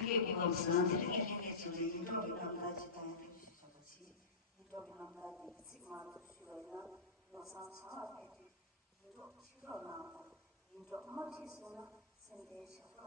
되게 고급스러운 되게 소리 인도기 남다지 다행히 저같이 인도기 남다지 sig마도 쉬어야 노상사 에티 인도 싫어 나다 인도 마치스나 센데샤